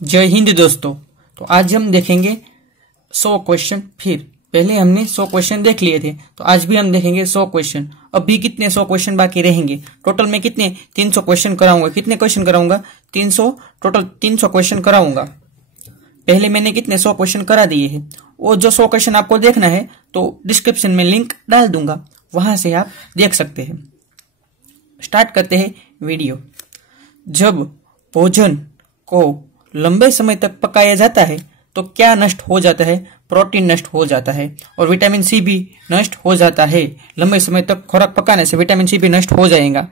जय हिंद दोस्तों। तो आज हम देखेंगे 100 क्वेश्चन। फिर पहले हमने 100 क्वेश्चन देख लिए थे, तो आज भी हम देखेंगे 100 क्वेश्चन। अभी कितने 100 क्वेश्चन बाकी रहेंगे? टोटल में कितने 300 क्वेश्चन कराऊंगा। कितने क्वेश्चन कराऊंगा? 300। टोटल 300 क्वेश्चन कराऊंगा। पहले मैंने कितने 100 क्वेश्चन करा दिए हैं। वो जो 100 क्वेश्चन आपको देखना है तो डिस्क्रिप्शन में लिंक डाल दूंगा, वहां से आप देख सकते हैं। स्टार्ट करते हैं वीडियो। जब भोजन को लंबे समय तक पकाया जाता है तो क्या नष्ट हो जाता है? प्रोटीन नष्ट हो जाता है और विटामिन सी भी नष्ट हो जाता है। लंबे समय तक खुराक पकाने से विटामिन सी भी नष्ट हो जाएगा।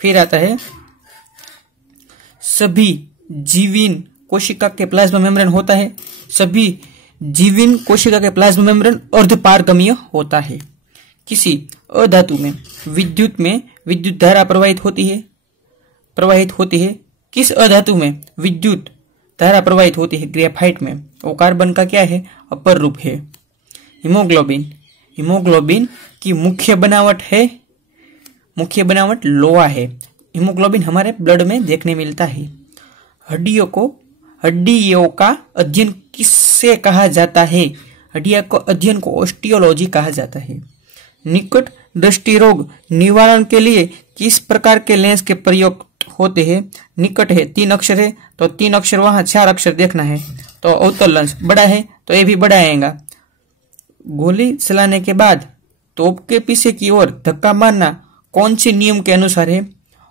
फिर आता है सभी जीवीन कोशिका के प्लाज्मा मेम्ब्रेन होता है। सभी जीवीन कोशिका के प्लाज्मा मेम्ब्रेन अर्धपारगम्य होता है। किसी अधातु में विद्युत धारा प्रवाहित होती है। किस अधातु में विद्युत धारा प्रवाहित होती है? ग्रेफाइट में। वो कार्बन का क्या है? अपर रूप है। हीमोग्लोबिन की मुख्य बनावट लोहा है। हीमोग्लोबिन हमारे ब्लड में देखने मिलता है। हड्डियों का अध्ययन किससे कहा जाता है? हड्डियों को अध्ययन को ऑस्टियोलॉजी कहा जाता है। निकट दृष्टि रोग निवारण के लिए किस प्रकार के लेंस के प्रयोग होते हैं? निकट है 3 अक्षर है तो 3 अक्षर वहां 4 अक्षर देखना है, तो अवतल लेंस बड़ा है तो ये भी बड़ा आएगा। गोली चलाने के बाद तोप के पीछे की ओर धक्का मारना कौन से नियम के अनुसार है?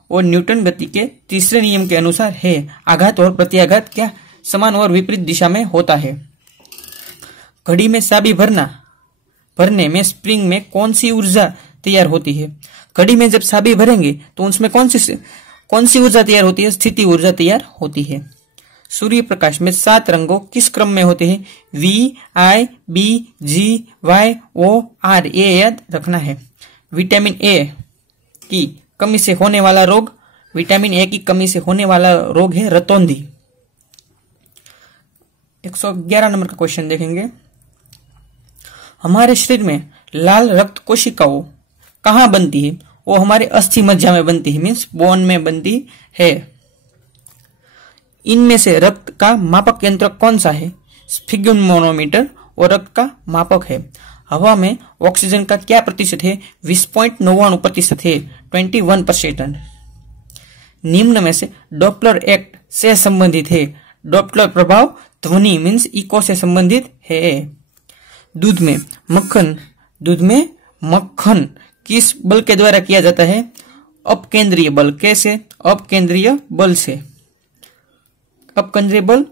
और न्यूटन गति के तीसरे नियम के अनुसार है। आघात और प्रत्याघात क्या समान और विपरीत दिशा में होता है? घड़ी में चाबी भरने में स्प्रिंग में कौन सी ऊर्जा तैयार होती है? घड़ी में जब चाबी भरेंगे तो उसमें कौन सी ऊर्जा तैयार होती है? स्थिति ऊर्जा तैयार होती है। सूर्य प्रकाश में 7 रंगों किस क्रम में होते हैं? VIBGYOR ये याद रखना है। विटामिन ए की कमी से होने वाला रोग है रतौंधी। 111 नंबर का क्वेश्चन देखेंगे। हमारे शरीर में लाल रक्त कोशिकाओं कहाँ बनती है? वो हमारे अस्थि मज्जा में बनती है, मीन्स बोन में बनती है। इनमें से रक्त का मापक यंत्र कौन सा है? स्फिग्मोनोमीटर और रक्त का मापक है। हवा में ऑक्सीजन का क्या प्रतिशत है? 20.99% है, 21%। निम्न में से डॉपलर एक्ट से संबंधित है। डॉपलर प्रभाव ध्वनि मीन्स इको से संबंधित है। दूध में मक्खन किस बल के द्वारा किया जाता है? अपकेंद्रीय बल। कैसे? अपकेंद्रीय बल से। अपकेंद्रीय बल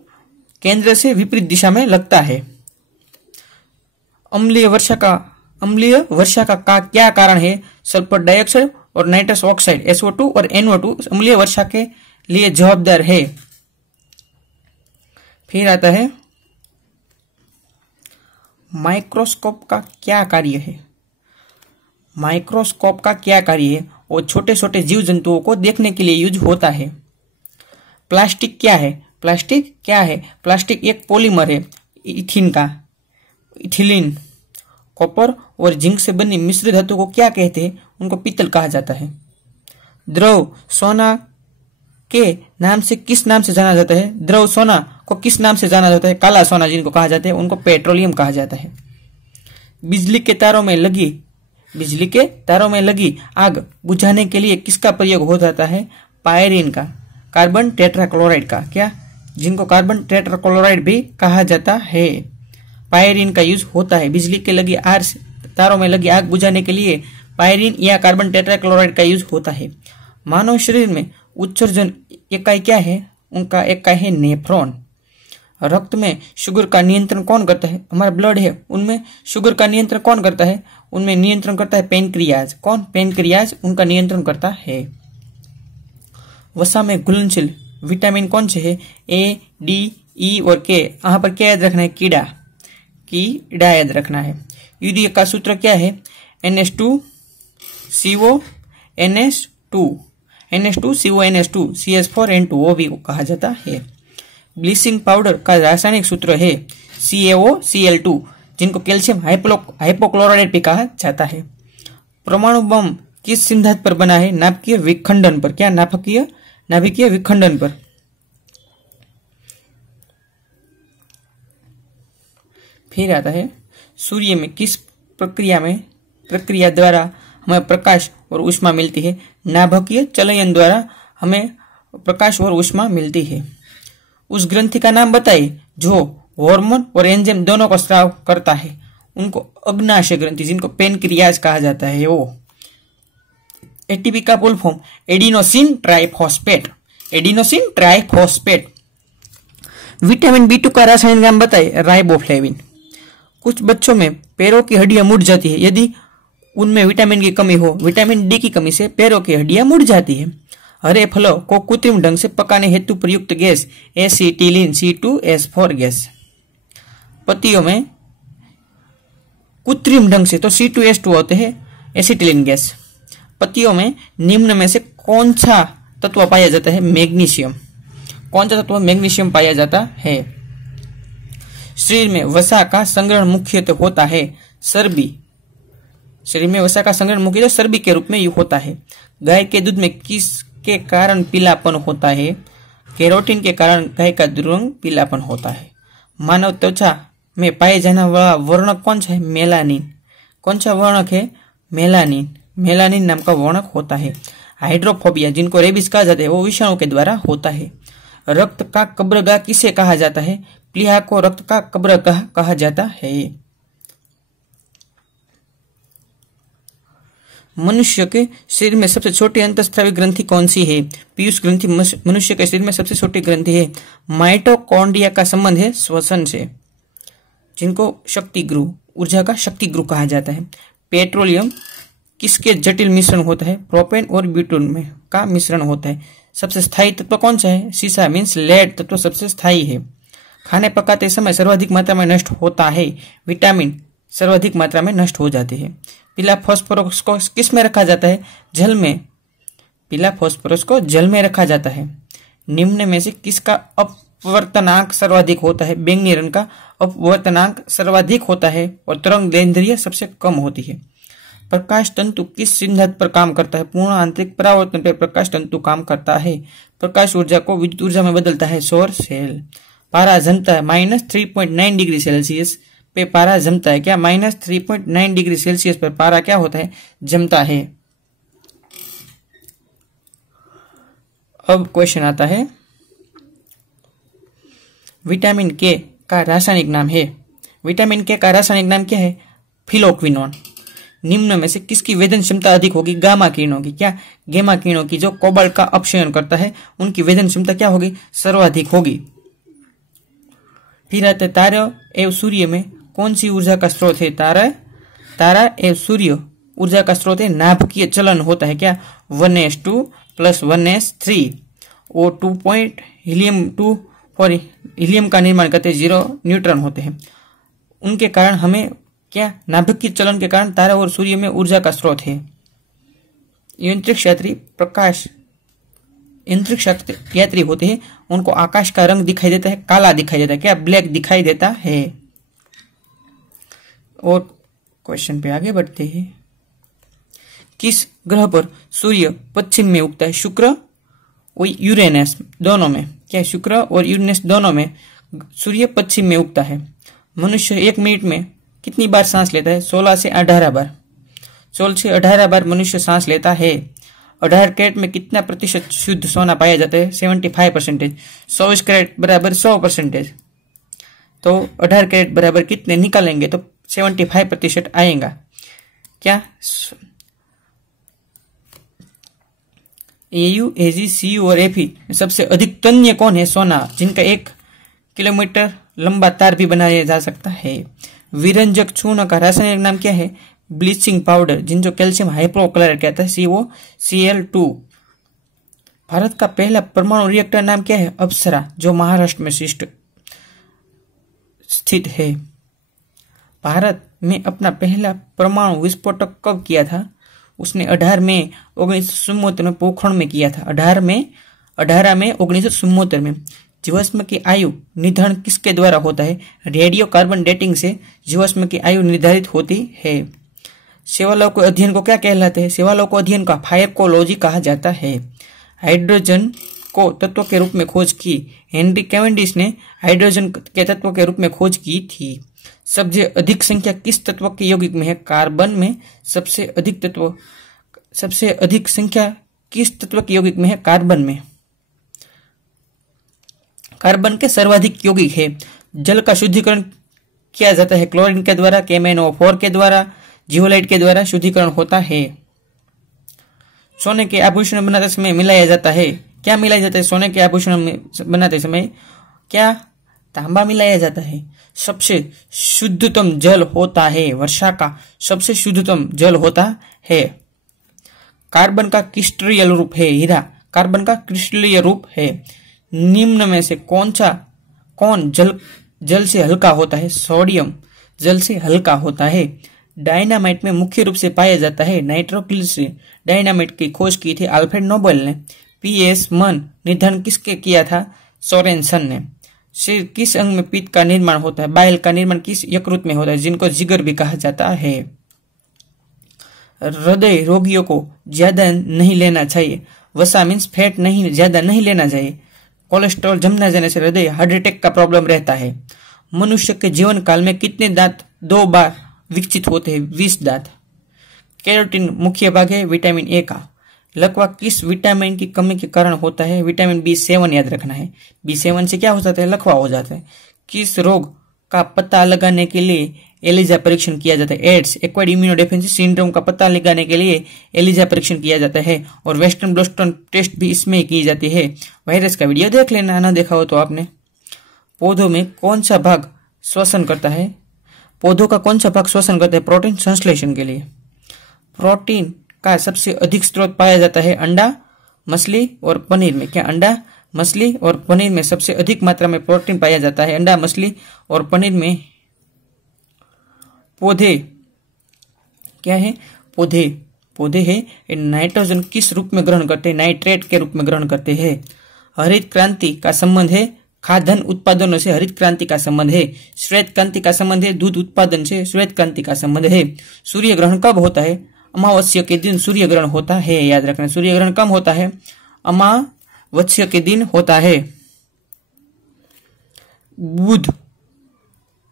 केंद्र से विपरीत दिशा में लगता है। अम्लीय वर्षा का क्या कारण है? सल्फर डाइऑक्साइड और नाइट्रस ऑक्साइड SO2 और NO2 अम्लीय वर्षा के लिए जवाबदार है। फिर आता है माइक्रोस्कोप का क्या कार्य है? माइक्रोस्कोप का क्या कार्य है? वो छोटे छोटे जीव जंतुओं को देखने के लिए यूज होता है। प्लास्टिक क्या है? प्लास्टिक एक पॉलीमर है इथिलीन। कॉपर और जिंक से बनी मिश्र धातु को क्या कहते हैं? उनको पीतल कहा जाता है। द्रव सोना के नाम से किस नाम से जाना जाता है? द्रव सोना को किस नाम से जाना जाता है? काला सोना जिनको कहा जाता है उनको पेट्रोलियम कहा जाता है। बिजली के तारों में लगी आग बुझाने के लिए किसका प्रयोग हो जाता है? पायरीन का, कार्बन टेट्राक्लोराइड का। क्या? जिनको कार्बन टेट्राक्लोराइड भी कहा जाता है। पायरीन का यूज होता है। बिजली के लगी तारों में लगी आग बुझाने के लिए पायरीन या कार्बन टेट्राक्लोराइड का यूज होता है। मानव शरीर में उत्सर्जन इकाई क्या है? उनका इकाई है नेफ्रॉन। रक्त में शुगर का नियंत्रण कौन करता है? हमारा ब्लड है, उनमें शुगर का नियंत्रण कौन करता है? उनमें नियंत्रण करता है पेनक्रियाज। कौन? पेनक्रियाज उनका नियंत्रण करता है। वसा में घुलनशील विटामिन कौन से है? A, D, E और K। यहाँ पर क्या याद रखना है? कीड़ा याद रखना है। यूरिया का सूत्र क्या है? NH2CONS2 CH4N2O भी कहा जाता है। ब्लीचिंग पाउडर का रासायनिक सूत्र है CaOCl2 जिनको कैल्शियम हाइपोक्लोराइड भी कहा जाता है। परमाणु बम किस सिद्धांत पर बना है? नाभिकीय विखंडन पर। क्या? नाभिकीय विखंडन पर। फिर आता है सूर्य में किस प्रक्रिया द्वारा हमें प्रकाश और ऊष्मा मिलती है? नाभिकीय चलयन द्वारा हमें प्रकाश और ऊष्मा मिलती है। उस ग्रंथि का नाम बताइए जो हार्मोन और एंजाइम दोनों को स्राव करता है। उनको अग्नाशय ग्रंथि, जिनको पेनक्रियाज कहा जाता है, वो। एटीपी का full form adenosine triphosphate. Adenosine triphosphate. Vitamin B2 का रासायनिक नाम बताइए। राइबोफ्लेविन। कुछ बच्चों में पैरों की हड्डियां मुड़ जाती है यदि उनमें विटामिन की कमी हो। विटामिन D की कमी से पैरों की हड्डियां मुड़ जाती है। हरे फलों को कृत्रिम ढंग से पकाने हेतु प्रयुक्त गैस एसिटिलीन C2H4 गैस। पत्तियों में कृत्रिम ढंग से तो C2H2 होते हैं एसिटिलीन गैस। पत्तियों में निम्न में से कौन सा तत्व पाया जाता है? मैग्नीशियम। कौन सा तत्व? मैग्नीशियम पाया जाता है। शरीर में वसा का संग्रहण मुख्यतः होता है चर्बी। शरीर में वसा का संग्रहण मुख्यतः चर्बी के रूप में होता है। गाय के दूध में किसके कारण पीलापन होता है? केरोटिन के कारण गाय का रंग पीलापन होता है। मानव त्वचा में पाए जाने वाला वर्णक कौन सा है? मेलानिन। कौन सा वर्णक है? मेलानिन। मेलानिन नाम का वर्णक होता है। हाइड्रोफोबिया, जिनको रेबिस कहा जाता है, वो विषाणु के द्वारा होता है। रक्त का कब्रगाह किसे कहा जाता है? प्लीहा को रक्त का कब्रगाह कहा जाता है। मनुष्य के शरीर में सबसे छोटी अंतःस्रावी ग्रंथि कौन सी है? पीयूष ग्रंथि मनुष्य के शरीर में सबसे छोटी ग्रंथि है। माइटोकॉन्ड्रिया का संबंध है श्वसन से, जिनको शक्ति गृह, ऊर्जा का शक्ति गृह कहा जाता है। पेट्रोलियम किसके जटिल मिश्रण होता है? प्रोपेन और ब्यूटेन में का मिश्रण होता है। सबसे स्थायी तत्व कौन सा है? सीसा मीन्स लेड तत्व सबसे स्थायी है। खाने पकाते समय सर्वाधिक मात्रा में नष्ट होता है। विटामिन सर्वाधिक मात्रा में नष्ट हो जाते हैं। पीला फास्फोरस को किस में रखा जाता है? जल में। पीला फास्फोरस को जल में रखा जाता है। निम्न में से किसका अपवर्तनांक सर्वाधिक होता है? बैंगनी रंग का अपवर्तनांक सर्वाधिक होता है और तरंग दैर्ध्य सबसे कम होती है। प्रकाश तंतु किस सिद्धांत पर काम करता है? पूर्ण आंतरिक परावर्तन पर प्रकाश तंतु काम करता है। प्रकाश ऊर्जा को विद्युत ऊर्जा में बदलता है सौर सेल। पारा जमता है -3.9 डिग्री सेल्सियस पे पारा जमता है। क्या? -3.9 डिग्री सेल्सियस पर पारा क्या होता है? जमता है। अब क्वेश्चन आता है, विटामिन के का रासायनिक नाम है। विटामिन के का रासायनिक नाम क्या है? फिलोक्विनोन। निम्न में से किसकी वेदन क्षमता अधिक होगी? गामा किरणों की। क्या? गामा किरणों की, जो कोबाल्ट का अपक्षयन करता है, उनकी वेदन क्षमता क्या होगी? सर्वाधिक होगी। फिर आते तारा एवं सूर्य में कौन सी ऊर्जा का स्रोत है? तारा एवं सूर्य ऊर्जा का स्रोत है। नाभिकीय चलन होता है। क्या? 1s2 + 1s3। वो 2 पॉइंट हीलियम-2 और हीलियम का निर्माण करते 0 न्यूट्रॉन होते हैं। उनके कारण हमें क्या? नाभिकीय चलन के कारण तारा और सूर्य में ऊर्जा का स्रोत है। अंतरिक्ष यात्री होते हैं, उनको आकाश का रंग दिखाई देता है, काला दिखाई देता है। क्या? ब्लैक दिखाई देता है। और क्वेश्चन पे आगे बढ़ते हैं। किस ग्रह पर सूर्य पश्चिम में उगता है? शुक्र और यूरेनस दोनों में। क्या? शुक्र और यूरेनस दोनों में सूर्य पश्चिम में उगता है। मनुष्य 1 मिनट में कितनी बार सांस लेता है? 16 से 18 बार। 16 से 18 बार मनुष्य सांस लेता है। 18 कैरेट में कितना प्रतिशत शुद्ध सोना पाया जाता है? 75%। 24 कैरेट बराबर 100%। तो 18 कैरेट बराबर कितने निकालेंगे तो 75% आएगा। क्या? AU, AG, CU और Fe सबसे अधिक तन्य कौन है? सोना, जिनका 1 किलोमीटर लंबा तार भी बनाया जा सकता है। विरंजक चूर्ण का रासायनिक नाम क्या है? ब्लीचिंग पाउडर, जिनको कैल्शियम हाइपोक्लोराइड कहता है, COCl2। भारत का पहला परमाणु रिएक्टर नाम क्या है? अप्सरा, जो महाराष्ट्र में स्थित है। भारत में अपना पहला परमाणु विस्फोटक कब किया था? उसने 18 मई 1974 में पोखरण में किया था। 18 मई 1974 में। जीवाश्म की आयु निर्धारण किसके द्वारा होता है? रेडियो कार्बन डेटिंग से जीवाश्म की आयु निर्धारित होती है। सेवालों के अध्ययन को क्या कहलाते हैं? सेवालों को अध्ययन का फार्माकोलॉजी कहा जाता है। हाइड्रोजन को तत्व के रूप में खोज की। हेनरी कैवेंडिश ने हाइड्रोजन के तत्व के रूप में खोज की थी। सबसे अधिक संख्या किस तत्व के यौगिक में है? कार्बन में सबसे अधिक संख्या किस तत्व के यौगिक में है? कार्बन में। कार्बन के सर्वाधिक यौगिक है। जल का शुद्धिकरण किया जाता है क्लोरीन के द्वारा, KMnO4 के द्वारा, जियोलाइट के द्वारा शुद्धिकरण होता है। सोने के आभूषण बनाते समय मिलाया जाता है। क्या मिलाया जाता है? सोने के आभूषण बनाते समय क्या? तांबा मिलाया जाता है। सबसे शुद्धतम जल होता है, वर्षा का सबसे शुद्धतम जल होता है। कार्बन का क्रिस्टलीय रूप है हीरा। कार्बन का क्रिस्टलीय रूप है। निम्न में से कौन जल से हल्का होता है? सोडियम जल से हल्का होता है। डायनामाइट में मुख्य रूप से पाया जाता है नाइट्रोग्लिसरीन। डायनामाइट की खोज की थी अल्फ्रेड नोबेल ने। पीएस मन निर्धारण किसके किया था? सोरेनसन ने। शरीर किस अंग में पित्त का निर्माण होता है? बाइल का निर्माण किस यकृत में होता है, जिनको जिगर भी कहा जाता है? हृदय रोगियों को ज्यादा नहीं लेना चाहिए। वसा मीन्स फैट नहीं ज्यादा नहीं लेना चाहिए। कोलेस्ट्रॉल जमना जाने से हृदय हार्ट अटैक का प्रॉब्लम रहता है। मनुष्य के जीवन काल में कितने दांत 2 बार विकसित होते हैं? 20 दांत। कैरोटीन मुख्य भाग है विटामिन ए का। लकवा किस विटामिन की कमी के कारण होता है? विटामिन B7 याद रखना है। B7 से क्या हो जाता है? लकवा हो जाता है। किस रोग का पता लगाने के लिए एलिजा परीक्षण किया जाता है? एड्स, एक्वायर्ड इम्यूनोडेफिशिएंसी सिंड्रोम का पता लगाने के लिए एलिजा परीक्षण किया जाता है और वेस्टर्न ब्लोस्टन टेस्ट भी इसमें की जाती है। वायरस का वीडियो देख लेना, ना देखा हो तो आपने। पौधों में कौन सा भाग श्वसन करता है? पौधों का कौन सा भाग श्वसन करता है? प्रोटीन संश्लेषण के लिए। प्रोटीन का सबसे अधिक स्रोत पाया जाता है अंडा, मछली और पनीर में। क्या? अंडा, मछली और पनीर में सबसे अधिक मात्रा में प्रोटीन पाया जाता है। अंडा, मछली और पनीर में। पौधे क्या है? पौधे है नाइट्रोजन किस रूप में ग्रहण करते हैं? नाइट्रेट के रूप में ग्रहण करते हैं। हरित क्रांति का संबंध है खाद्यान्न उत्पादनों से। हरित क्रांति का संबंध है। श्वेत क्रांति का संबंध है दूध उत्पादन से। श्वेत क्रांति का संबंध है। सूर्य ग्रहण कब होता है? अमावस्या के दिन सूर्य ग्रहण होता है, याद रखना। सूर्य ग्रहण कब होता है? अमावस्या के दिन होता है। बुध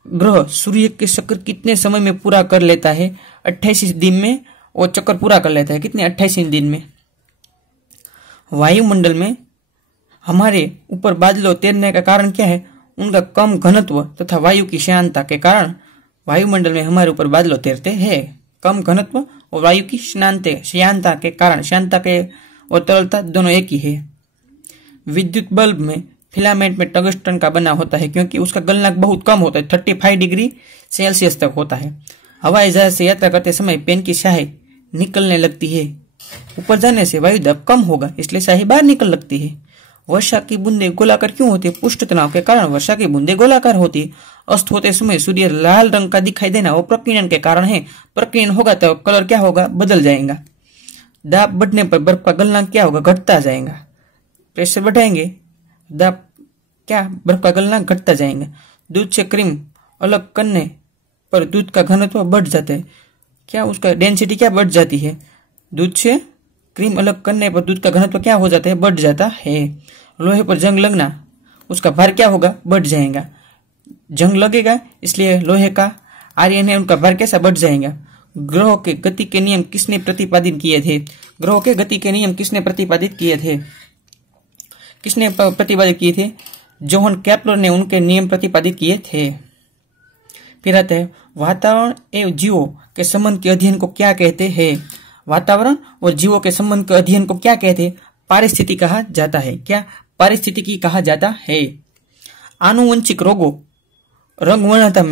ग्रह सूर्य के चक्कर कितने समय में पूरा कर लेता है? 28 दिन में वो चक्कर पूरा कर लेता है। कितने? 28 दिन में। वायुमंडल में हमारे ऊपर बादलों तैरने का कारण क्या है? उनका कम घनत्व तथा वायु की श्यानता के कारण वायुमंडल में हमारे ऊपर बादलों तैरते हैं। कम घनत्व और वायु की श्यानता के कारण। श्यानता के और तरलता दोनों एक ही है। विद्युत बल्ब में फिलामेंट में टंगस्टन का बना होता है क्योंकि उसका गलनांक बहुत कम होता है, 35 डिग्री सेल्सियस तक होता है। हवाई जहाज से यात्रा करते समय पेन की स्याही निकलने लगती है। ऊपर जाने से वायु दाब कम होगा, इसलिए स्याही बाहर निकल लगती है। वर्षा की बूंदे गोलाकार क्यों होती है? पृष्ठ तनाव के कारण वर्षा की बूंदे गोलाकार होती है। अस्त होते समय सूर्य लाल रंग का दिखाई देना वो प्रकीर्णन के कारण है। प्रकीर्णन होगा तो कलर क्या होगा? बदल जाएगा। दाब बढ़ने पर बर्फ का गलनांक क्या होगा? घटता जाएगा। प्रेशर बढ़ाएंगे, दाब क्या? बर्फ का गलनांक घटता जाएगा। दूध से क्रीम अलग करने पर दूध का घनत्व बढ़ जाता है। क्या? उसका डेंसिटी क्या बढ़ जाती है? दूध से क्रीम अलग करने पर दूध का घनत्व क्या हो जाता है? बढ़ जाता है। लोहे पर जंग लगना, उसका भार क्या होगा? बढ़ जाएगा। जंग लगेगा इसलिए लोहे का आयरन है, उनका भार कैसा? बढ़ जाएगा। ग्रहों के गति के नियम किसने प्रतिपादित किए थे? ग्रहों के गति के नियम किसने प्रतिपादित किए थे? किसने प्रतिपादित किए थे? जोहन केपलर ने उनके नियम प्रतिपादित किए थे। फिर आता है वातावरण एवं जीवों के संबंध के अध्ययन को क्या कहते हैं? वातावरण और जीवों के संबंध के अध्ययन को क्या कहते हैं? पारिस्थितिकी कहा जाता है। क्या? पारिस्थितिकी कहा जाता है। आनुवंशिक रोगों रंग वर्णता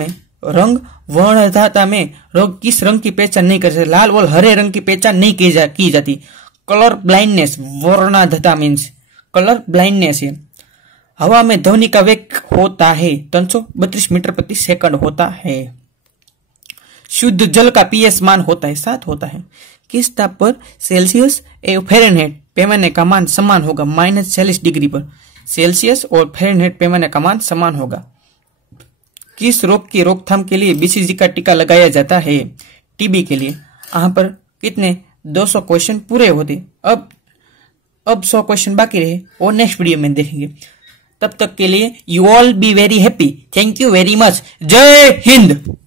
में रोग किस रंग की पहचान नहीं कर सकते? लाल और हरे रंग की पहचान नहीं की जाती। कलर ब्लाइंडनेस, वर्णता मीन्स कलर ब्लाइंडनेस है। हवा में ध्वनि का वेग होता है 332 मीटर प्रति सेकंड होता है। शुद्ध जल का पीएच मान होता है 7 होता है। किस ताप पर सेल्सियस एवं फ़ारेनहाइट पैमाने का मान समान होगा? -40 डिग्री पर सेल्सियस और फ़ारेनहाइट पैमाने का मान समान होगा। किस रोग की रोकथाम के लिए बीसीजी का टीका लगाया जाता है? टीबी के लिए। यहाँ पर कितने 200 क्वेश्चन पूरे होते। अब 100 क्वेश्चन बाकी रहे और नेक्स्ट वीडियो में देखेंगे। तब तक के लिए you all be very happy. Thank you very much. जय हिंद।